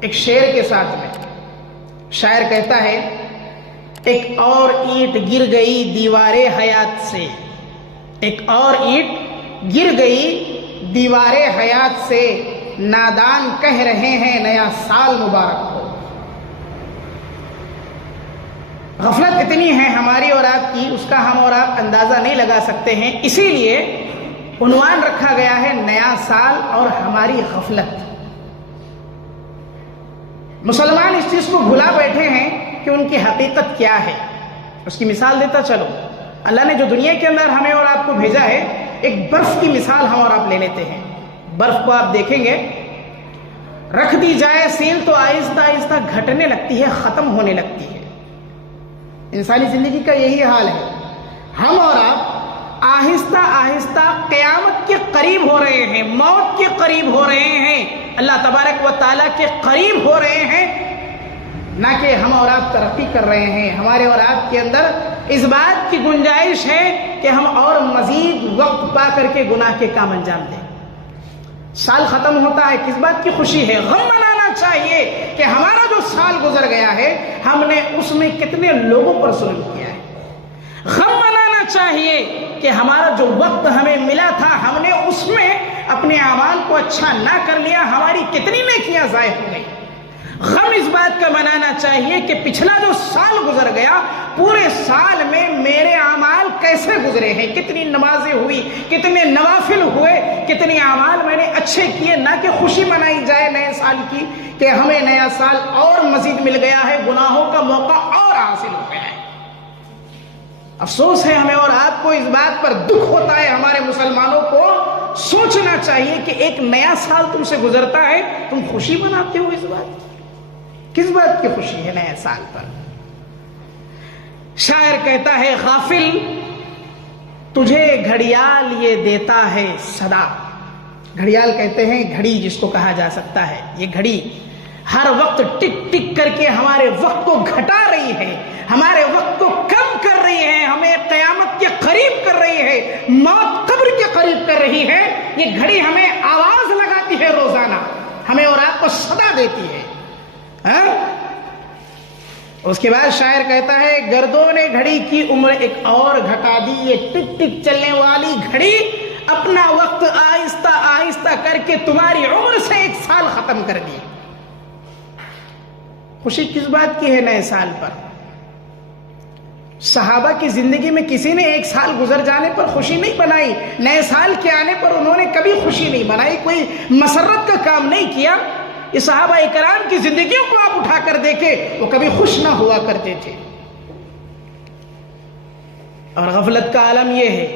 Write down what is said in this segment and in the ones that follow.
ایک شعر کے ساتھ میں شاعر کہتا ہے ایک اور اینٹ گر گئی دیوار حیات سے، ایک اور اینٹ گر گئی دیوار حیات سے، نادان کہہ رہے ہیں نیا سال مبارک ہو۔ غفلت اتنی ہے ہماری اور آپ کی، اس کا ہم اور آپ اندازہ نہیں لگا سکتے ہیں، اسی لیے عنوان رکھا گیا ہے نیا سال اور ہماری غفلت۔ مسلمان اس چیز کو بھلا بیٹھے ہیں کہ ان کی حقیقت کیا ہے۔ اس کی مثال دیتا چلو، اللہ نے جو دنیا کے اندر ہمیں اور آپ کو بھیجا ہے، ایک برف کی مثال ہم اور آپ لے لیتے ہیں۔ برف کو آپ دیکھیں گے، رکھ دی جائے سیل تو آہستہ آہستہ گھٹنے لگتی ہے، ختم ہونے لگتی ہے۔ انسانی زندگی کا یہی حال ہے، ہم اور آپ آہستہ آہستہ قیامت کے قریب ہو رہے ہیں، موت کے قریب ہو رہے ہیں، اللہ تبارک و تعالیٰ کے قریب ہو رہے ہیں، نہ کہ ہم اور آپ ترقی کر رہے ہیں۔ ہمارے اور آپ کے اندر اس بات کی گنجائش ہے کہ ہم اور مزید وقت پا کر کے گناہ کے کام انجام دیں۔ سال ختم ہوتا ہے، کس بات کی خوشی ہے؟ غم منانا چاہیے کہ ہمارا جو سال گزر گیا ہے، ہم نے اس میں کتنے لوگوں پر ظلم کیا ہے۔ غم منانا چاہیے کہ ہمارا جو وقت ہمیں ملا تھا، ہم نے اس میں اپنے اعمال کو اچھا نہ کر لیا، ہماری کتنی نیکیاں ضائع ہو گئی۔ غم اس بات کا منانا چاہیے کہ پچھلا جو سال گزر گیا، پورے سال میں میرے اعمال کیسے گزرے ہیں، کتنی نمازیں ہوئی، کتنے نوافل ہوئے، کتنے اعمال میں نے اچھے کیے، نہ کہ خوشی منائی جائے نئے سال کی کہ ہمیں نیا سال اور مزید مل گیا ہے، گناہوں کا موقع اور حاصل ہو گیا ہے۔ افسوس ہے ہمیں اور آپ کو، اس بات پر دکھ ہوتا ہے، ہمارے مسلمانوں کو سوچنا چاہیے کہ ایک نیا سال تم سے گزرتا ہے، تم خوشی مناتے ہو اس بات کی؟ کس بات کی خوشی ہے نئے سال پر؟ شاعر کہتا ہے غافل تجھے گھڑیال یہ دیتا ہے صدا۔ گھڑیال کہتے ہیں گھڑی جس کو کہا جا سکتا ہے، یہ گھڑی ہر وقت ٹک ٹک کر کے ہمارے وقت کو گھٹا رہی ہے، ہمارے وقت کو کم کر رہی ہے، ہمیں قیامت کے قریب کر رہی ہے، موت قبر کے قریب کر رہی ہے۔ یہ گھڑی ہمیں آواز لگاتی ہے روزانہ، ہمیں اور آپ کو صدا دیتی ہے۔ اس کے بعد شاعر کہتا ہے گردوں نے گھڑی کی عمر ایک اور گھٹا دی، یہ ٹک ٹک چلنے والی گھڑی اپنا وقت آہستہ آہستہ کر کے تمہاری عمر سے ایک سال ختم کر دی۔ خوشی کس بات کی ہے نئے سال پر؟ صحابہ کی زندگی میں کسی نے ایک سال گزر جانے پر خوشی نہیں بنائی، نئے سال کے آنے پر انہوں نے کبھی خوشی نہیں بنائی، کوئی مسرت کا کام نہیں کیا۔ یہ صحابہ اکرام کی زندگیوں کو آپ اٹھا کر دیکھیں، وہ کبھی خوش نہ ہوا کرتے تھے۔ اور غفلت کا عالم یہ ہے،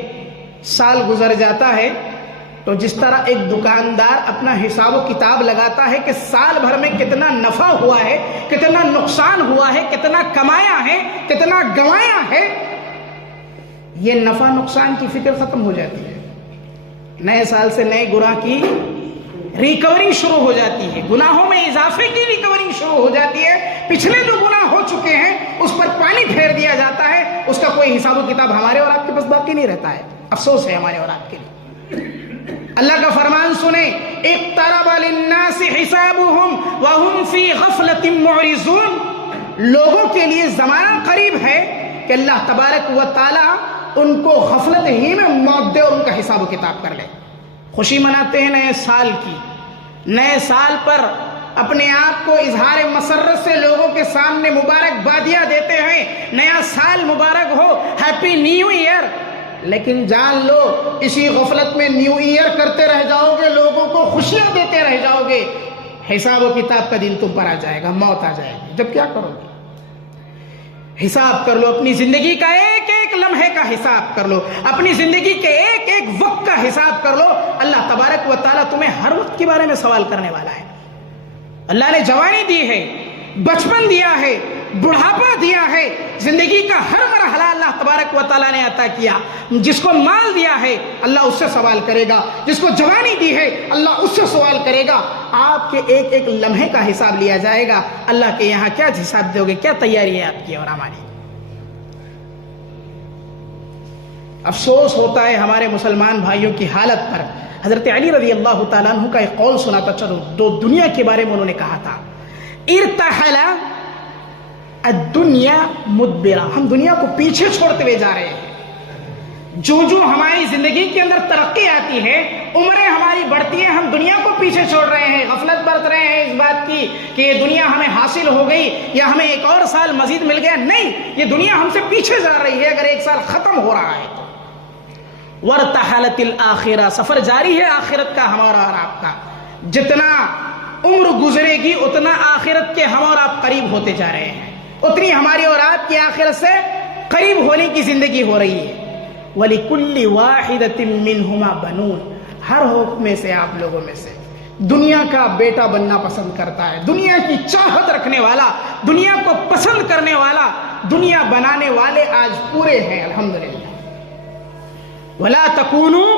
سال گزر جاتا ہے تو جس طرح ایک دکاندار اپنا حساب و کتاب لگاتا ہے کہ سال بھر میں کتنا نفع ہوا ہے، کتنا نقصان ہوا ہے، کتنا کمایا ہے، کتنا گنوایا ہے، یہ نفع نقصان کی فکر ختم ہو جاتی ہے۔ نئے سال سے نئے گناہ کی ریکوری شروع ہو جاتی ہے، گناہوں میں اضافے کی ریکوری شروع ہو جاتی ہے۔ پچھلے جو گناہ ہو چکے ہیں اس پر پانی پھیر دیا جاتا ہے، اس کا کوئی حساب و کتاب ہمارے اور آپ کے پاس باقی نہیں رہتا ہے۔ افسوس ہے ہمارے اور آپ کے لیے۔ اللہ کا فرمان سنیں، اقترب للناس حسابهم وهم فی غفلۃ معرضون۔ لوگوں کے لیے زمانہ قریب ہے کہ اللہ تبارک و تعالی ان کو غفلت ہی میں موت دے اور ان کا حساب و کتاب کر لے۔ خوشی مناتے ہیں نئے سال کی، نئے سال پر اپنے آپ کو اظہار مسرت سے لوگوں کے سامنے مبارکبادیاں دیتے ہیں، نیا سال مبارک ہو، ہیپی نیو ایئر۔ لیکن جان لو اسی غفلت میں نیو ایئر کرتے رہ جاؤ گے، لوگوں کو خوشیاں دیتے رہ جاؤ گے، حساب و کتاب کا دن تم پر آ جائے گا، موت آ جائے گی، جب کیا کرو گے؟ حساب کر لو اپنی زندگی کا، ایک ایک لمحے کا حساب کر لو، اپنی زندگی کے ایک ایک وقت کا حساب کر لو۔ اللہ تبارک و تعالیٰ تمہیں ہر وقت کے بارے میں سوال کرنے والا ہے۔ اللہ نے جوانی دی ہے، بچپن دیا ہے، بڑھاپا دیا ہے، زندگی کا ہر مرحلہ اللہ تبارک و تعالیٰ نے عطا کیا۔ جس کو مال دیا ہے اللہ اس سے سوال کرے گا، جس کو جوانی دی ہے اللہ اس سے سوال کرے گا۔ آپ کے ایک ایک لمحے کا حساب لیا جائے گا۔ اللہ کے یہاں کیا حساب دو گے؟ کیا تیاری ہے آپ کی اور ہماری؟ افسوس ہوتا ہے ہمارے مسلمان بھائیوں کی حالت پر۔ حضرت علی رضی اللہ تعالیٰ عنہ کا ایک قول سناتا چلو، دو دنیا کے بارے میں انہوں نے کہا تھا۔ ارتحل الدنیا مدبرا، ہم دنیا کو پیچھے چھوڑتے ہوئے جا رہے ہیں. جو جو ہماری زندگی کے اندر ترقی آتی ہے، عمریں ہماری بڑھتی ہیں، ہم دنیا کو پیچھے چھوڑ رہے ہیں، غفلت برت رہے ہیں اس بات کی کہ یہ دنیا ہمیں حاصل ہو گئی یا ہمیں ایک اور سال مزید مل گیا. نہیں، یہ دنیا ہم سے پیچھے جا رہی ہے اگر ایک سال ختم ہو رہا ہے تو. وارتحلت الآخرہ، سفر جاری ہے آخرت کا ہمارا اور آپ کا. جتنا عمر گزرے گی اتنا آخرت کے ہم اور آپ قریب ہوتے جا رہے ہیں، اتنی ہماری اور آپ کی آخرت سے قریب ہونے کی زندگی ہو رہی ہے. وَلِكُلِّ وَاحِدَةٍ مِّنْهُمَا بَنُونَ، ہر حکم میں سے، آپ لوگوں میں سے دنیا کا بیٹا بننا پسند کرتا ہے، دنیا کی چاہت رکھنے والا، دنیا کو پسند کرنے والا، دنیا بنانے والے آج پورے ہیں الحمدللہ. وَلَا تَكُونُوا،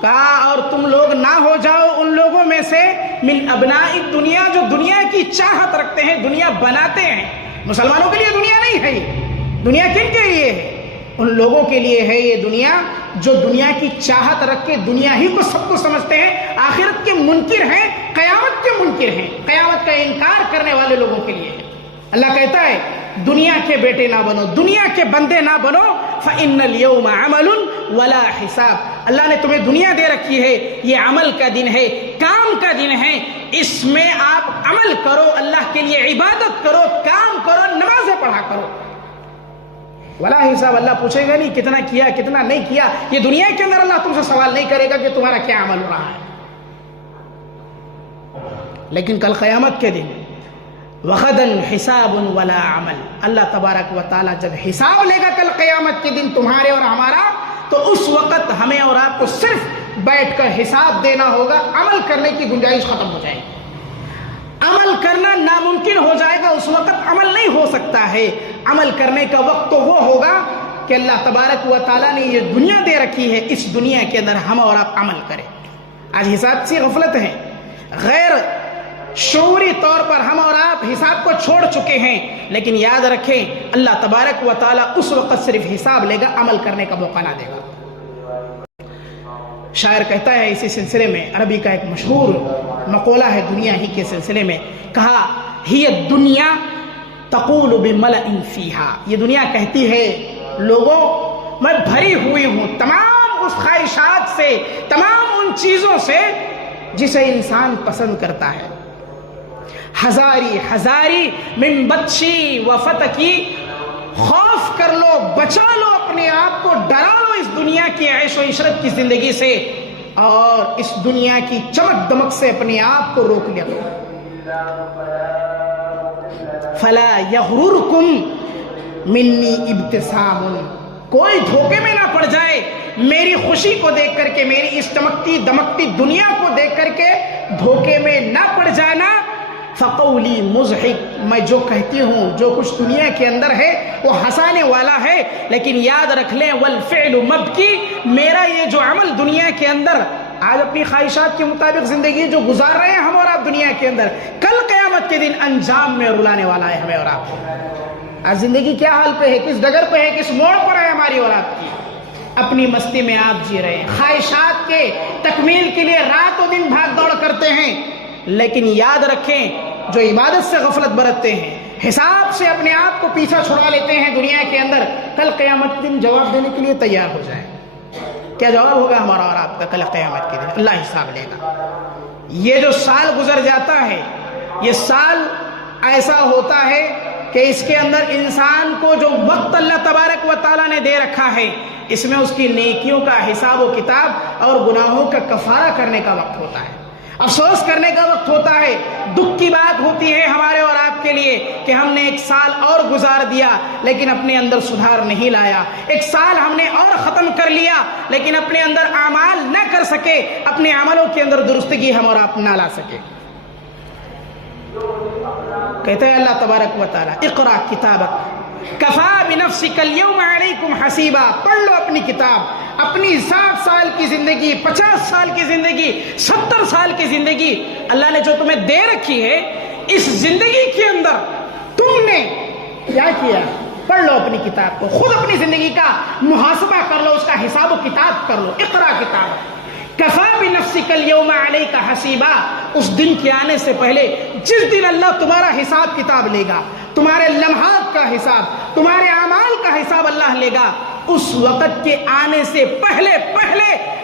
کہا اور تم لوگ نہ ہو جاؤ ان لوگوں میں سے، من ابناء الدنیا، جو دنیا کی چاہت رکھتے ہیں، دنیا بناتے ہیں. مسلمانوں کے لیے دنیا نہیں ہے یہ، دنیا کن کے لیے ہے؟ ان لوگوں کے لیے ہے یہ دنیا جو دنیا کی چاہت رکھ کے دنیا ہی کو سب کو سمجھتے ہیں، آخرت کے منکر ہیں، قیامت کے منکر ہیں، قیامت کا انکار کرنے والے لوگوں کے لیے ہے. اللہ کہتا ہے دنیا کے بیٹے نہ بنو، دنیا کے بندے نہ بنو. فَإِنَّ الْيَوْمَ عَمَلٌ وَلَا حِسَابٌ، اللہ نے تمہیں دنیا دے رکھی ہے، یہ عمل کا دن ہے، کام کا دن ہے. اس میں آپ عمل کرو، اللہ کے لیے عبادت کرو، کام کرو، نمازیں پڑھا کرو. ولا حساب، اللہ پوچھے گا نہیں کتنا کیا کتنا نہیں کیا. یہ دنیا کے اندر اللہ تم سے سوال نہیں کرے گا کہ تمہارا کیا عمل ہو رہا ہے. لیکن کل قیامت کے دن وَغَدًا حِسَابٌ وَلَا عَمَلٌ، اللہ تبارک و تعالیٰ جب حساب لے گا کل قیامت کے دن تمہارے اور ہمارا، تو اس وقت ہمیں اور آپ کو صرف بیٹھ کر حساب دینا ہوگا، عمل کرنے کی گنجائش ختم ہو جائے گی، عمل کرنا ناممکن ہو جائے گا. اس وقت عمل نہیں ہو سکتا ہے. عمل کرنے کا وقت تو وہ ہوگا کہ اللہ تبارک و تعالیٰ نے یہ دنیا دے رکھی ہے، اس دنیا کے اندر ہم اور آپ عمل کریں. آج حساب سے غفلت ہے، غیر شعوری طور پر ہم اور آپ حساب کو چھوڑ چکے ہیں. لیکن یاد رکھیں اللہ تبارک و تعالیٰ اس وقت صرف حساب لے گا، عمل کرنے کا موقع نہ دے گا. شاعر کہتا ہے اسی سلسلے میں، عربی کا ایک مشہور مقولہ ہے دنیا ہی کے سلسلے میں، کہا ہی الدنیا تقول بملئ فیہا، یہ دنیا کہتی ہے لوگوں میں بھری ہوئی ہوں تمام اس خواہشات سے، تمام ان چیزوں سے جسے انسان پسند کرتا ہے. ہزاری ہزاری من بطشی و فتکی، خوف کر لو، بچا لو اپنے آپ کو، ڈرا لو اس دنیا کی عیش و عشرت کی زندگی سے، اور اس دنیا کی چمک دمک سے اپنے آپ کو روک لیا. فلا یغررکم منی ابتسام، کوئی دھوکے میں نہ پڑ جائے میری خوشی کو دیکھ کر کے، میری اس چمکتی دمکتی دنیا کو دیکھ کر کے دھوکے میں نہ پڑ جانا. فقولی مضحک، میں جو کہتی ہوں جو کچھ دنیا کے اندر ہے وہ ہنسانے والا ہے، لیکن یاد رکھ لیں والفعل مبکی، میرا یہ جو عمل دنیا کے اندر آج اپنی خواہشات کے مطابق زندگی جو گزار رہے ہیں ہم اور آپ دنیا کے اندر، کل قیامت کے دن انجام میں رلانے والا ہے ہمیں اور آپ کو. آج زندگی کیا حال پہ ہے، کس ڈگر پہ ہے، کس موڑ پر ہے ہماری اور آپ کی. اپنی مستی میں آپ جی رہے ہیں، خواہشات کے تکمیل کے لیے رات و دن بھاگ دوڑ کرتے ہیں. لیکن یاد رکھیں جو عبادت سے غفلت برتتے ہیں، حساب سے اپنے آپ کو پیچھا چھڑا لیتے ہیں دنیا کے اندر، کل قیامت کے دن جواب دینے کے لیے تیار ہو جائیں. کیا جواب ہوگا ہمارا اور آپ کا کل قیامت کے دن؟ اللہ حساب لے گا. یہ جو سال گزر جاتا ہے، یہ سال ایسا ہوتا ہے کہ اس کے اندر انسان کو جو وقت اللہ تبارک و تعالیٰ نے دے رکھا ہے، اس میں اس کی نیکیوں کا حساب و کتاب اور گناہوں کا کفارہ کرنے کا وقت ہوتا ہے، افسوس کرنے کا وقت ہوتا ہے. دکھ کی بات ہوتی ہے ہمارے اور آپ کے لیے کہ ہم نے ایک سال اور گزار دیا لیکن اپنے اندر سدھار نہیں لایا، ایک سال ہم نے اور ختم کر لیا لیکن اپنے اندر اعمال نہ کر سکے، اپنے عملوں کے اندر درستگی ہم اور آپ نہ لا سکے. کہتے ہیں اللہ تبارک و تعالیٰ اقرا کتابک کفا بنفسک اليوم علیکم حسیبا، پڑھ لو اپنی کتاب. اپنی 60 سال کی زندگی، 50 سال کی زندگی، 70 سال کی زندگی اللہ نے جو تمہیں دے رکھی ہے، اس زندگی کے اندر تم نے کیا کیا؟ پڑھ لو اپنی کتاب کو، خود اپنی زندگی کا محاسبہ کر لو، اس کا حساب و کتاب کر لو. اقرا کتاب کفا بنفسک اليوم علیک حسیبا، اس دن کے آنے سے پہلے جس دن اللہ تمہارا حساب کتاب لے گا، تمہارے لمحات کا حساب، تمہارے اعمال کا حساب اللہ لے گا، اس وقت کے آنے سے پہلے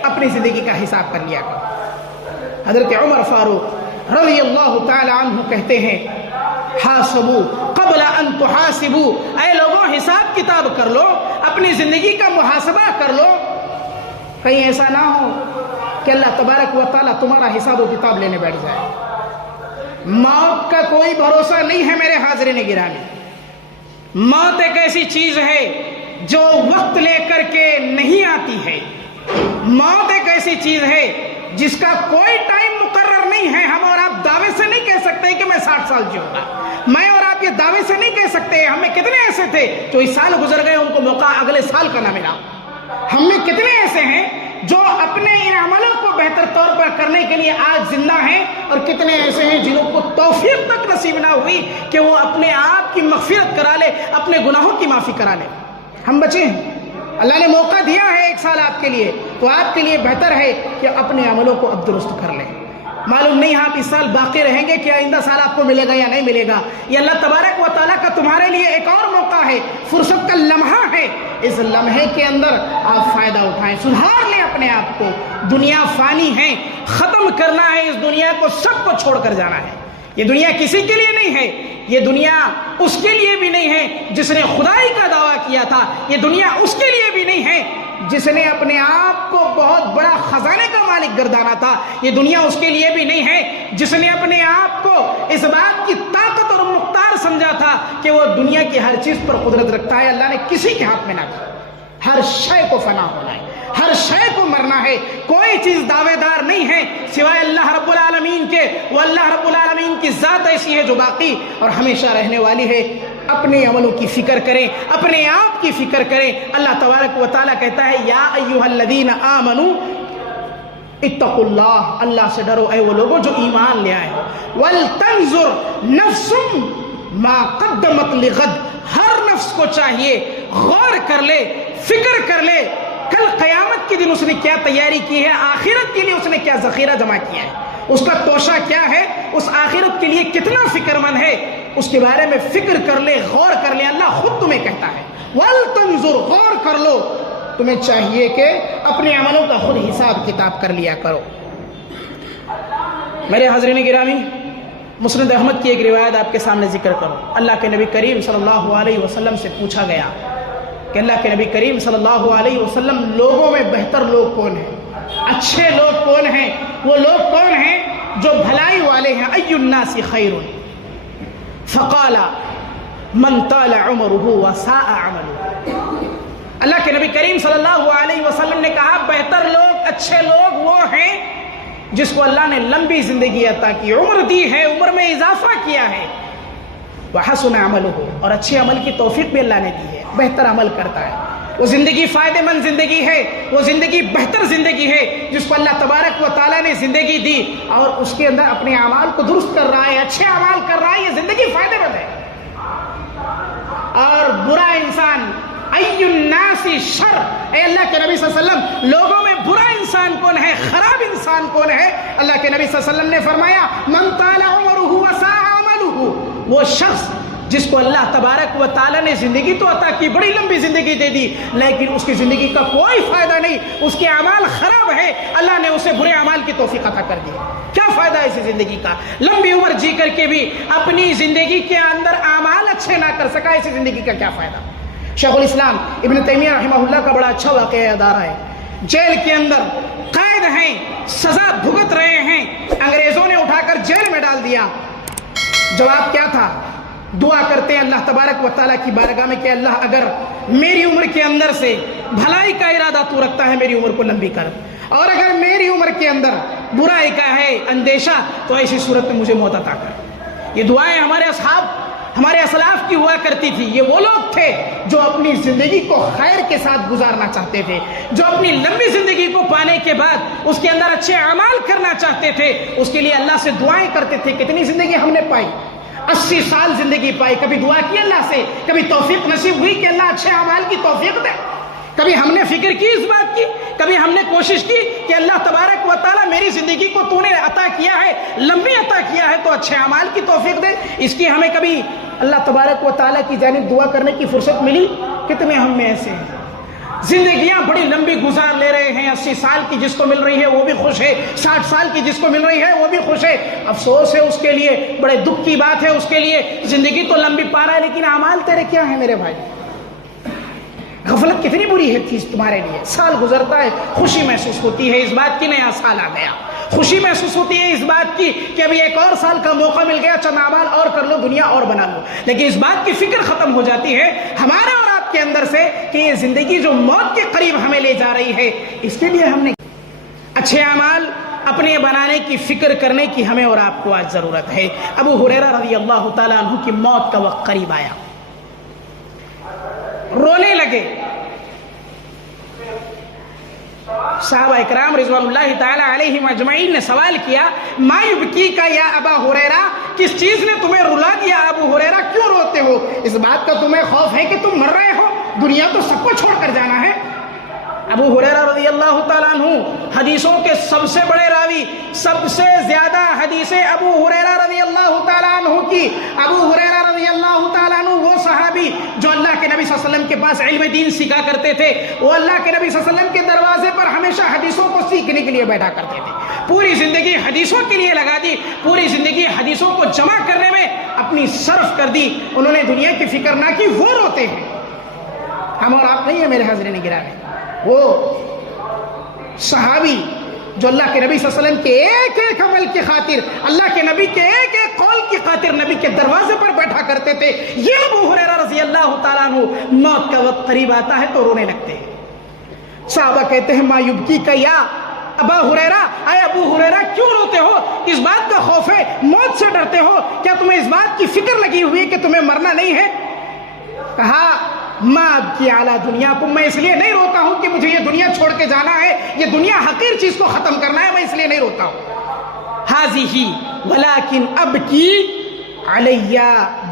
اپنی زندگی کا حساب کر لیا کرو۔ حضرت عمر فاروق رضی اللہ تعالی عنہ کہتے ہیں، حاسبو قبل ان تحاسبو، اے لوگوں حساب کتاب کر لو، اپنی زندگی کا محاسبہ کر لو، کہیں ایسا نہ ہو کہ اللہ تبارک و تعالیٰ تمہارا حساب و کتاب لینے بیٹھ جائے۔ موت کا کوئی بھروسہ نہیں ہے میرے حاضرین گرامی۔ موت ایک ایسی چیز ہے جو وقت لے کر کے نہیں آتی ہے۔ موت ایک ایسی چیز ہے جس کا کوئی ٹائم مقرر نہیں ہے۔ ہم اور آپ دعوے سے نہیں کہہ سکتے کہ میں 60 سال جیوں گا۔ میں اور آپ یہ دعوے سے نہیں کہہ سکتے۔ ہم میں کتنے ایسے تھے جو اس سال گزر گئے، ان کو موقع اگلے سال کا نہ ملا۔ ہم میں کتنے ایسے ہیں جو اپنے ان عملوں کو بہتر طور پر کرنے کے لیے آج زندہ ہیں، اور کتنے ایسے ہیں جنہوں کو توفیق تک نصیب نہ ہوئی کہ وہ اپنے آپ کی مغفرت کرا لے، اپنے گناہوں کی معافی کرا لے۔ ہم بچے ہیں، اللہ نے موقع دیا ہے 1 سال آپ کے لیے، تو آپ کے لیے بہتر ہے کہ اپنے عملوں کو اب درست کر لیں۔ معلوم نہیں آپ اس سال باقی رہیں گے کہ آئندہ سال آپ کو ملے گا یا نہیں ملے گا۔ یہ اللہ تبارک و تعالیٰ کا تمہارے لیے ایک اور موقع ہے، فرصت کا لمحہ ہے۔ اس لمحے کے اندر آپ فائدہ اٹھائیں، سدھار لیں اپنے آپ کو۔ دنیا فانی ہے، ختم کرنا ہے اس دنیا کو، سب کو چھوڑ کر جانا ہے۔ یہ دنیا کسی کے لیے نہیں ہے، یہ دنیا اس کے لیے بھی نہیں ہے جس نے خدائی کا دعویٰ کیا تھا، یہ دنیا اس کے لیے بھی نہیں ہے جس نے اپنے آپ کو بہت بڑا خزانے کا مالک گردانا تھا، یہ دنیا اس کے لیے بھی نہیں ہے جس نے اپنے آپ کو اس بات کی طاقت اور مختار سمجھا تھا کہ وہ دنیا کی ہر چیز پر قدرت رکھتا ہے۔ اللہ نے کسی کے ہاتھ میں نہ کیا۔ ہر شے کو فنا ہونا ہے، ہر شے کو مرنا ہے، کوئی چیز دعوے دار نہیں ہے سوائے اللہ رب العالمین کے۔ وہ اللہ رب العالمین کی ذات ایسی ہے جو باقی اور ہمیشہ رہنے والی ہے۔ اپنے عملوں کی فکر کریں، اپنے آپ کی فکر کریں۔ اللہ تبارک و تعالیٰ کہتا ہے، یا ایھا الذین آمنوا اتقوا اللہ، اللہ سے ڈرو اے وہ لوگوں جو ایمان لے آئے۔ ولتنظر نفس ما قدمت لغد، ہر نفس کو چاہیے غور کر لے، فکر کر لے، کل قیامت کے دن اس نے کیا تیاری کی ہے، آخرت کے لیے اس نے کیا ذخیرہ جمع کیا ہے، اس کا توشہ کیا ہے، اس آخرت کے لیے کتنا فکر مند ہے، اس کے بارے میں فکر کر لے، غور کر لے۔ اللہ خود تمہیں کہتا ہے وَلْتَنْظُرْ، غور کر لو۔ تمہیں چاہیے کہ اپنے عملوں کا خود حساب کتاب کر لیا کرو۔ میرے حاضرین گرامی، مسند احمد کی ایک روایت آپ کے سامنے ذکر کرو۔ اللہ کے نبی کریم صلی اللہ علیہ وسلم سے پوچھا گیا کہ اللہ کے نبی کریم صلی اللہ علیہ وسلم، لوگوں میں بہتر لوگ کون ہیں، اچھے لوگ کون ہیں، وہ لوگ کون ہیں جو بھلائی والے ہیں؟ ای الناس خیر، فقال من طال عمره وساء عمله۔ اللہ کے نبی کریم صلی اللہ علیہ وسلم نے کہا بہتر لوگ، اچھے لوگ وہ ہیں جس کو اللہ نے لمبی زندگی عطا کی، عمر دی ہے، عمر میں اضافہ کیا ہے، وحسن عمله، اور اچھے عمل کی توفیق بھی اللہ نے دی ہے، بہتر عمل کرتا ہے۔ وہ زندگی فائدہ مند زندگی ہے، وہ زندگی بہتر زندگی ہے جس کو اللہ تبارک و تعالیٰ نے زندگی دی اور اس کے اندر اپنے اعمال کو درست کر رہا ہے، اچھے اعمال کر رہا ہے، یہ زندگی فائدہ مند ہے۔ اور برا انسان، ای الناس شر، اے اللہ کے نبی صلی اللہ علیہ وسلم، لوگوں میں برا انسان کون ہے، خراب انسان کون ہے؟ اللہ کے نبی صلی اللہ علیہ وسلم نے فرمایا من طال عمره وساء عمله، وہ شخص جس کو اللہ تبارک و تعالیٰ نے زندگی تو عطا کی، بڑی لمبی زندگی دے دی، لیکن اس کی زندگی کا کوئی فائدہ نہیں، اس کے اعمال خراب ہے، اللہ نے اسے برے اعمال کی توفیق عطا کر دی۔ کیا فائدہ ہے اسی زندگی کا؟ لمبی عمر جی کر کے بھی اپنی زندگی کے اندر اعمال اچھے نہ کر سکا، اسی زندگی کا کیا فائدہ؟ شیخ الاسلام ابن تیمیہ رحمہ اللہ کا بڑا اچھا واقعہ یاد آ رہا ہے۔ جیل کے اندر قید ہیں، سزا بھگت رہے ہیں، انگریزوں نے اٹھا کر جیل میں ڈال دیا۔ جواب کیا تھا؟ دعا کرتے ہیں اللہ تبارک و تعالیٰ کی بارگاہ میں کہ اللہ اگر میری عمر کے اندر سے بھلائی کا ارادہ تو رکھتا ہے میری عمر کو لمبی کر، اور اگر میری عمر کے اندر برائی کا ہے اندیشہ تو ایسی صورت میں مجھے موت عطا کر۔ یہ دعائیں ہمارے اصحاب، ہمارے اسلاف کی ہوا کرتی تھی۔ یہ وہ لوگ تھے جو اپنی زندگی کو خیر کے ساتھ گزارنا چاہتے تھے، جو اپنی لمبی زندگی کو پانے کے بعد اس کے اندر اچھے اعمال کرنا چاہتے تھے، اس کے لیے اللہ سے دعائیں کرتے تھے۔ کتنی زندگی ہم نے پائی، 80 سال زندگی پائی، کبھی دعا کی اللہ سے، کبھی توفیق نصیب ہوئی کہ اللہ اچھے اعمال کی توفیق دے؟ کبھی ہم نے فکر کی اس بات کی؟ کبھی ہم نے کوشش کی کہ اللہ تبارک و تعالیٰ میری زندگی کو تو نے عطا کیا ہے، لمبی عطا کیا ہے، تو اچھے اعمال کی توفیق دے؟ اس کی ہمیں کبھی اللہ تبارک و تعالیٰ کی جانب دعا کرنے کی فرصت ملی؟ کتنے ہم میں ایسے ہیں زندگیاں بڑی لمبی گزار لے رہے ہیں، 80 سال کی جس کو مل رہی ہے وہ بھی خوش ہے، 60 سال کی جس کو مل رہی ہے وہ بھی خوش ہے، افسوس ہے اس کے لیے، بڑے دکھ کی بات ہے اس کے لیے، زندگی تو لمبی پا رہا ہے لیکن اعمال تیرے کیا ہیں میرے بھائی؟ غفلت کتنی بری ہے چیز تمہارے لیے۔ سال گزرتا ہے، خوشی محسوس ہوتی ہے اس بات کی نیا سال آ گیا، خوشی محسوس ہوتی ہے اس بات کی کہ ابھی ایک اور سال کا موقع مل گیا، چند اعمال اور کر لو، دنیا اور بنا لو، لیکن اس بات کی فکر ختم ہو جاتی ہے ہمارے اور آپ کے اندر سے کہ یہ زندگی جو موت کے قریب ہمیں لے جا رہی ہے، اس کے لیے ہم نے اچھے اعمال اپنے بنانے کی فکر کرنے کی ہمیں اور آپ کو آج ضرورت ہے۔ ابو ہریرہ رضی اللہ تعالیٰ عنہ کی موت کا وقت قریب آیا، رونے لگے۔ صحابہ اکرام رضوان اللہ تعالی علیہم اجمعین نے سوال کیا، ما یبکیک یا ابا ہریرہ، کس چیز نے تمہیں رلا دیا ابو ہریرہ، کیوں روتے ہو؟ اس بات کا تمہیں خوف ہے کہ تم مر رہے ہو، دنیا تو سب کو چھوڑ کر جانا ہے۔ ابو ہریرہ رضی اللہ تعالیٰ عنہ حدیثوں کے سب سے بڑے راوی، سب سے زیادہ حدیثیں ابو ہریرہ رضی اللہ تعالیٰ عنہ کی۔ ابو ہریرہ رضی اللہ تعالیٰ عنہ وہ صحابی جو اللہ کے نبی صلی اللہ علیہ وسلم کے پاس علم دین سیکھا کرتے تھے، وہ اللہ کے نبی صلی اللہ علیہ وسلم کے دروازے پر ہمیشہ حدیثوں کو سیکھنے کے لیے بیٹھا کرتے تھے، پوری زندگی حدیثوں کے لیے لگا دی، پوری زندگی حدیثوں کو جمع کرنے میں اپنی صرف کر دی، انہوں نے دنیا کی فکر نہ کی، وہ روتے ہیں۔ ہم اور آپ نہیں ہیں میرے حاضرین گرامی، وہ صحابی جو اللہ کے نبی صلی اللہ علیہ وسلم کے ایک ایک عمل کی خاطر، اللہ کے نبی کے ایک ایک قول کی خاطر نبی کے دروازے پر بیٹھا کرتے تھے، یہ ابو ہریرہ رضی اللہ تعالیٰ عنہ موت کا وقت قریب آتا ہے تو رونے لگتے ہیں۔ صحابہ کہتے ہیں، ما یبکیک یا ابا ہریرہ، اے ابو ہریرہ کیوں روتے ہو؟ اس بات کا خوف ہے، موت سے ڈرتے ہو؟ کیا تمہیں اس بات کی فکر لگی ہوئی ہے کہ تمہیں مرنا نہیں ہے؟ کہا، ما ابکی علی دنیاکم، میں اس لیے نہیں روتا ہوں کہ مجھے یہ دنیا چھوڑ کے جانا ہے، یہ دنیا حقیر چیز کو ختم کرنا ہے، میں اس لیے نہیں روتا ہوں۔ ہذہ ولکن ابکی علی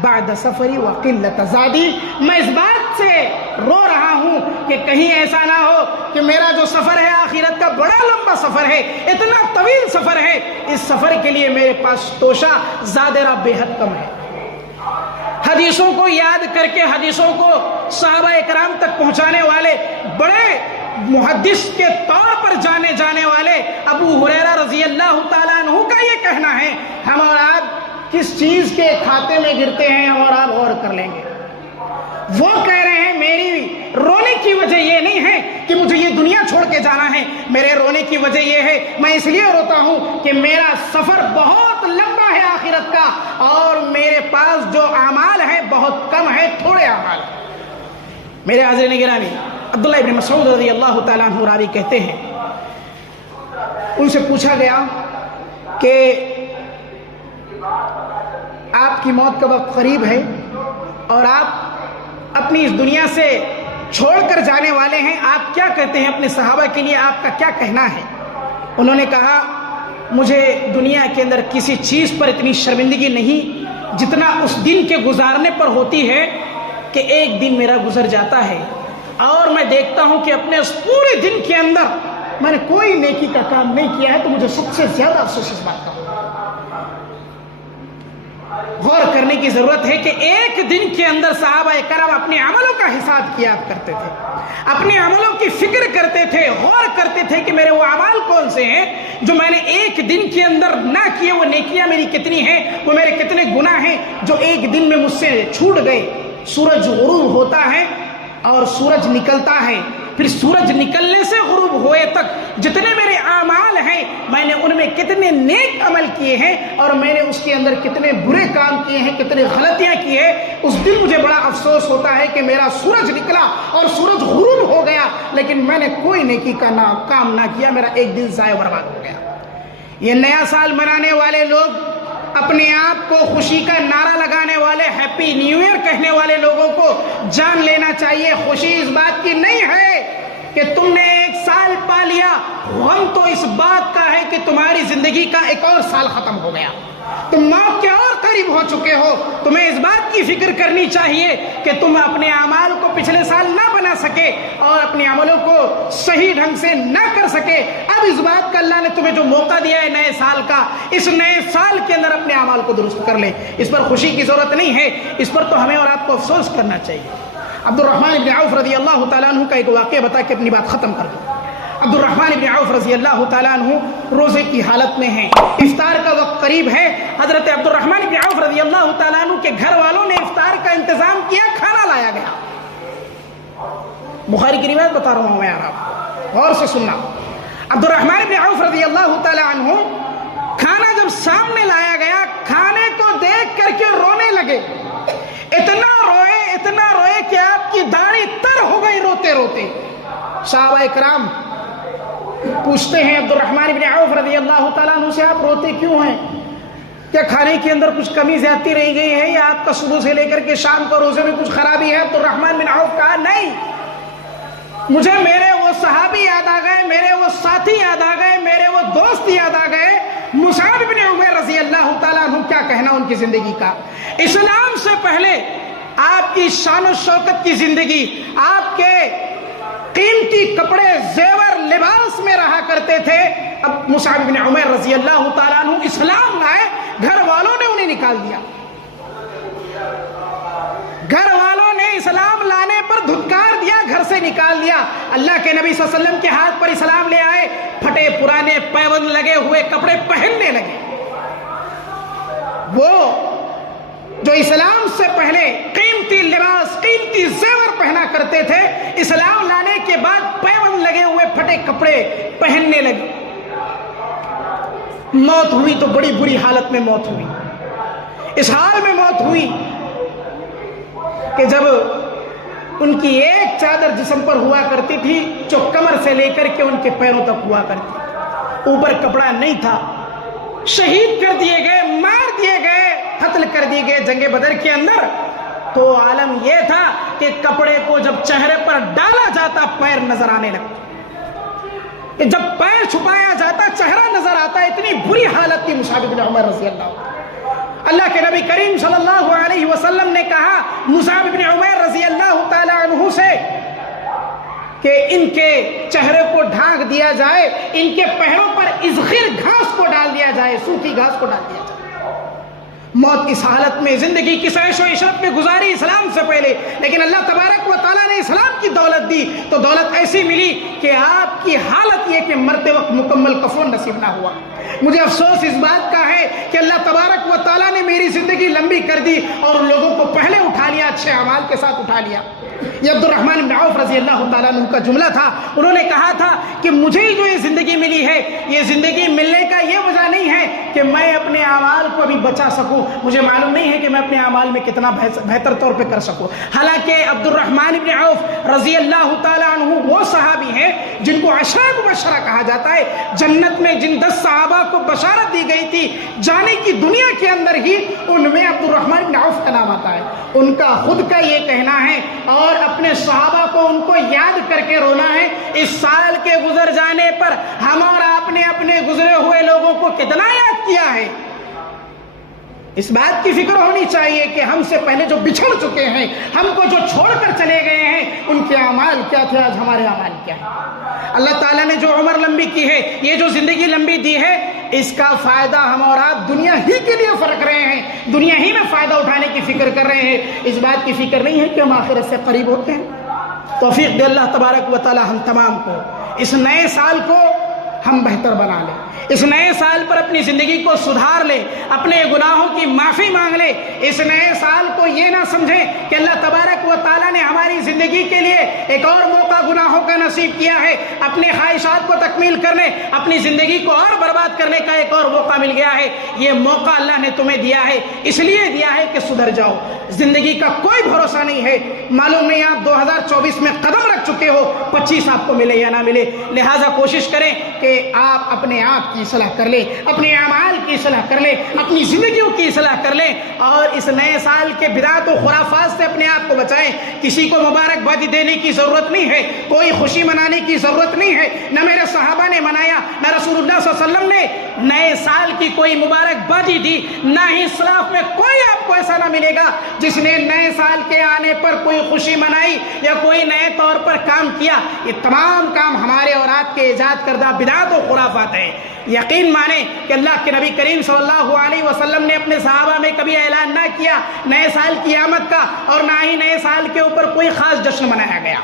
بعد سفری وقلۃ زادی، میں اس بات سے رو رہا ہوں کہ کہیں ایسا نہ ہو کہ میرا جو سفر ہے آخرت کا بڑا لمبا سفر ہے، اتنا طویل سفر ہے، اس سفر کے لیے میرے پاس توشہ زادرہ بے حد کم ہے۔ حدیثوں کو یاد کر کے حدیثوں کو صحابہ اکرام تک پہنچانے والے، بڑے محدث کے طور پر جانے جانے والے ابو ہریرہ رضی اللہ تعالیٰ عنہ کا یہ کہنا ہے، ہم اور آپ کس چیز کے کھاتے میں گرتے ہیں ہم اور آپ غور کر لیں گے۔ وہ کہہ رہے ہیں میری رونے کی وجہ یہ نہیں ہے کہ مجھے یہ دنیا چھوڑ کے جانا ہے، میرے رونے کی وجہ یہ ہے، میں اس لیے روتا ہوں کہ میرا سفر بہت لمبا ہے آخرت کا، اور میرے پاس جو اعمال ہیں بہت کم ہے، تھوڑے اعمال ہیں۔ میرے حاضرین گرامی، عبداللہ ابن مسعود رضی اللہ تعالیٰ عنہ راوی کہتے ہیں، ان سے پوچھا گیا کہ آپ کی موت کا وقت قریب ہے اور آپ اپنی اس دنیا سے چھوڑ کر جانے والے ہیں، آپ کیا کہتے ہیں اپنے صحابہ کے لیے، آپ کا کیا کہنا ہے؟ انہوں نے کہا، مجھے دنیا کے اندر کسی چیز پر اتنی شرمندگی نہیں جتنا اس دن کے گزارنے پر ہوتی ہے کہ ایک دن میرا گزر جاتا ہے اور میں دیکھتا ہوں کہ اپنے اس پورے دن کے اندر میں نے کوئی نیکی کا کام نہیں کیا ہے، تو مجھے سب سے زیادہ افسوس اس بات کا ہوگا۔ غور کرنے کی ضرورت ہے کہ ایک دن کے اندر صحابہ کرام اپنے عملوں کا حساب کیا کرتے تھے، اپنے عملوں کی فکر کرتے تھے، غور کرتے تھے کہ میرے وہ اعمال کون سے ہیں جو میں نے ایک دن کے اندر نہ کیے، وہ نیکیاں میری کتنی ہیں، وہ میرے کتنے گناہ ہیں جو ایک دن میں مجھ سے چھوٹ گئے۔ سورج غروب ہوتا ہے اور سورج نکلتا ہے، پھر سورج نکلنے سے غروب ہوئے تک جتنے میرے اعمال ہیں، میں نے ان میں کتنے نیک عمل کیے ہیں اور میں نے اس کے اندر کتنے برے کام کیے ہیں، کتنے غلطیاں کی ہیں، اس دن مجھے بڑا افسوس ہوتا ہے کہ میرا سورج نکلا اور سورج غروب ہو گیا لیکن میں نے کوئی نیکی کا کام نہ کیا، میرا ایک دن ضائع برباد ہو گیا۔ یہ نیا سال منانے والے لوگ، اپنے آپ کو خوشی کا نعرہ لگانے والے، ہیپی نیو ایئر کہنے والے لوگوں کو جان لینا چاہیے، خوشی اس بات کی نہیں ہے کہ تم نے ایک سال پا لیا، غم تو اس بات کا ہے کہ تمہاری زندگی کا ایک اور سال ختم ہو گیا، تم موت کے اور قریب ہو چکے ہو۔ تمہیں اس بات کی فکر کرنی چاہیے کہ تم اپنے اعمال کو پچھلے سال نہ بنا سکے اور اپنے عملوں کو صحیح ڈھنگ سے نہ کر سکے۔ اب اس بات کا اللہ نے تمہیں جو موقع دیا ہے نئے سال کا، اس نئے سال کے اندر اپنے اعمال کو درست کر لے۔ اس پر خوشی کی ضرورت نہیں ہے، اس پر تو ہمیں اور آپ کو افسوس کرنا چاہیے۔ عبد الرحمن بن عوف رضی اللہ تعالیٰ عنہ کا ایک واقعہ بتا کے اپنی بات ختم کر دوں۔ عبد الرحمن بن عوف رضی اللہ تعالیٰ عنہ روزے کی حالت میں ہیں، افطار کا وقت قریب ہے۔ حضرت عبد الرحمن بن عوف رضی اللہ تعالیٰ عنہ کے گھر والوں نے افطار کا انتظام کیا، کھانا لایا گیا۔ بخاری کی روایت بتا رہا ہوں میں یار، آپ غور سے سننا۔ عبد الرحمن بن عوف رضی اللہ تعالیٰ عنہ کھانا جب سامنے لایا گیا، کھانے کو دیکھ کر کے رونے لگے، اتنا روئے کہ آپ کی داڑھی تر ہو گئی روتے روتے۔ صحابہ کرام پوچھتے ہیں عبد الرحمن بن عوف رضی اللہ تعالیٰ عنہ سے، آپ روتے کیوں ہیں؟ کیا کھانے کے اندر کچھ کمی زیادتی رہ گئی ہے، یا آپ کا صبح سے لے کر کے شام کو روزے میں کچھ خرابی ہے؟ عبد الرحمن بن عوف کہا نہیں، مجھے میرے وہ صحابی یاد آ گئے، میرے وہ ساتھی یاد آ گئے، میرے وہ دوست یاد آ گئے، مصعب بن عمیر رضی اللہ تعالیٰ عنہ، کیا کہنا ان کی زندگی کا۔ اسلام سے پہلے آپ کی شان و شوکت کی زندگی، آپ کے قیمتی کپڑے زیور لباس میں رہا کرتے تھے۔ اب مصعب بن عمیر رضی اللہ تعالیٰ عنہ اسلام لائے، گھر والوں نے انہیں نکال دیا، گھر والوں نے اسلام لانے پر دھتکار دیا، گھر سے نکال دیا۔ اللہ کے نبی صلی اللہ علیہ وسلم کے ہاتھ پر اسلام لے آئے، پھٹے پرانے پیوند لگے ہوئے کپڑے پہننے لگے۔ وہ جو اسلام سے پہلے قیمتی لباس، قیمتی زیور پہنا کرتے تھے، اسلام لانے کے بعد پیوند لگے ہوئے پھٹے کپڑے پہننے لگے۔ موت ہوئی تو بڑی بری حالت میں موت ہوئی، اس حال میں موت ہوئی کہ جب ان کی ایک چادر جسم پر ہوا کرتی تھی جو کمر سے لے کر کے ان کے پیروں تک ہوا کرتی تھی، اوپر کپڑا نہیں تھا۔ شہید کر دیے گئے، مار دیے گئے، قتل کر دیے گئے جنگ بدر کے اندر۔ تو عالم یہ تھا کہ کپڑے کو جب چہرے پر ڈالا جاتا پیر نظر آنے لگتے، جب پیر چھپایا جاتا چہرہ نظر آتا۔ اتنی بری حالت تھی مصعب بن عمیر رضی اللہ کے نبی کریم صلی اللہ علیہ وسلم نے کہا مصعب بن عمیر رضی اللہ تعالی عنہ سے کہ ان کے چہرے کو ڈھانک دیا جائے، ان کے پیروں پر ازخر گھاس کو ڈال دیا جائے، سوکھی گھاس کو ڈال دیا جائے۔ موت اس حالت میں زندگی کی عیش و عشرت میں گزاری اسلام سے پہلے، لیکن اللہ تبارک و تعالیٰ نے اسلام کی دولت دی تو دولت ایسی ملی کہ آپ کی حالت یہ کہ مرتے وقت مکمل کفن نصیب نہ ہوا۔ مجھے افسوس اس بات کا ہے کہ اللہ تبارک و تعالیٰ نے میری زندگی لمبی کر دی اور ان لوگوں کو پہلے اٹھا لیا، اچھے اعمال کے ساتھ اٹھا لیا۔ یہ عبد الرحمن بن عوف رضی اللہ تعالیٰ عنہ کا جملہ تھا۔ انہوں نے کہا تھا کہ مجھے جو یہ زندگی ملی ہے، یہ زندگی ملنے کا یہ وجہ نہیں ہے کہ میں اپنے اعمال کو بھی بچا سکوں، مجھے معلوم نہیں ہے کہ میں اپنے اعمال میں کتنا بہتر طور پہ کر سکوں۔ حالانکہ عبد الرحمن بن عوف رضی اللہ تعالیٰ عنہ وہ صحابی ہیں جن کو عشرہ مبشرہ کہا جاتا ہے، جنت میں جن 10 صحابہ کو بشارت دی گئی تھی جانے کی دنیا کے اندر ہی ان میں عبد الرحمن بن عوف کا نام آتا ہے۔ ان کا خود کا یہ کہنا ہے اور اپنے صحابہ کو ان کو یاد کر کے رونا ہے، اس سال کے گزر جانے پر ہم اور آپ نے اپنے گزرے ہوئے لوگوں کو کتنا یاد کیا ہے۔ اس بات کی فکر ہونی چاہیے کہ ہم سے پہلے جو بچھڑ چکے ہیں، ہم کو جو چھوڑ کر چلے گئے ہیں، ان کے اعمال کیا تھے، آج ہمارے اعمال کیا ہے۔ اللہ تعالیٰ نے جو عمر لمبی کی ہے، یہ جو زندگی لمبی دی ہے، اس کا فائدہ ہم اور آپ دنیا ہی کے لیے فرق رہے ہیں، دنیا ہی میں فائدہ اٹھانے کی فکر کر رہے ہیں، اس بات کی فکر نہیں ہے کہ ہم آخرت سے قریب ہوتے ہیں۔ توفیق دے اللہ تبارک و تعالی ہم تمام کو، اس نئے سال کو ہم بہتر بنا لیں، اس نئے سال پر اپنی زندگی کو سدھار لیں، اپنے گناہوں کی معافی مانگ لیں۔ اس نئے سال کو یہ نہ سمجھیں کہ اللہ تبارک و تعالیٰ نے ہماری زندگی کے لیے ایک اور موقع گناہوں کا نصیب کیا ہے، اپنے خواہشات کو تکمیل کرنے، اپنی زندگی کو اور برباد کرنے کا ایک اور موقع مل گیا ہے۔ یہ موقع اللہ نے تمہیں دیا ہے، اس لیے دیا ہے کہ سدھر جاؤ۔ زندگی کا کوئی بھروسہ نہیں ہے، معلوم نہیں آپ 2024 میں قدم رکھ چکے ہو، 25 آپ کو ملے یا نہ ملے، لہٰذا کوشش کریں کہ آپ اپنے آپ آپ کی اصلاح کر لیں، اپنے اعمال کی اصلاح کر لیں، اپنی زندگیوں کی اصلاح کر لیں، اور اس نئے سال کے بدعت و خرافات سے اپنے آپ کو بچائیں۔ کسی کو مبارکبادی دینے کی ضرورت نہیں ہے، کوئی خوشی منانے کی ضرورت نہیں ہے، نہ میرے صحابہ نے منایا، نہ رسول اللہ صلی اللہ علیہ وسلم نے نئے سال کی کوئی مبارکبادی دی، نہ ہی اسلاف میں کوئی آپ کو ایسا نہ ملے گا جس نے نئے سال کے آنے پر کوئی خوشی منائی یا کوئی نئے طور پر کام کیا۔ یہ تمام کام ہمارے اور آپ کے ایجاد کردہ بدعات و خرافات ہیں۔ یقین مانیں کہ اللہ کے نبی کریم صلی اللہ علیہ وسلم نے اپنے صحابہ میں کبھی اعلان نہ کیا نئے سال کی آمد کا، اور نہ ہی نئے سال کے اوپر کوئی خاص جشن منایا گیا۔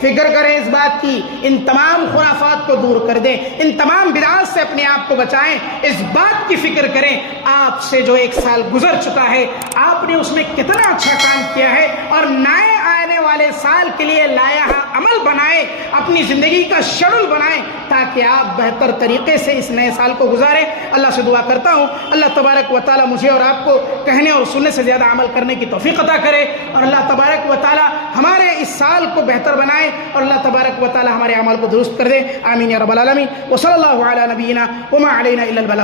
فکر کریں اس بات کی، ان تمام خرافات کو دور کر دیں، ان تمام بدعات سے اپنے آپ کو بچائیں، اس بات کی فکر کریں آپ سے جو ایک سال گزر چکا ہے آپ نے اس میں کتنا اچھا کام کیا ہے، اور نئے آنے والے سال کے لیے لائحہ عمل بنائیں، اپنی زندگی کا شیڈول بنائیں تاکہ آپ بہتر طریقے سے اس نئے سال کو گزاریں۔ اللہ سے دعا کرتا ہوں اللہ تبارک و تعالی مجھے اور آپ کو کہنے اور سننے سے زیادہ عمل کرنے کی توفیق عطا کرے، اور اللہ تبارک و تعالی ہمارے اس سال کو بہتر بنائے، اور اللہ تبارک و تعالی ہمارے اعمال کو درست کر دے۔ آمین یا رب العالمین۔ وصلی اللہ علی نبینا وما علینا الا البلاغ۔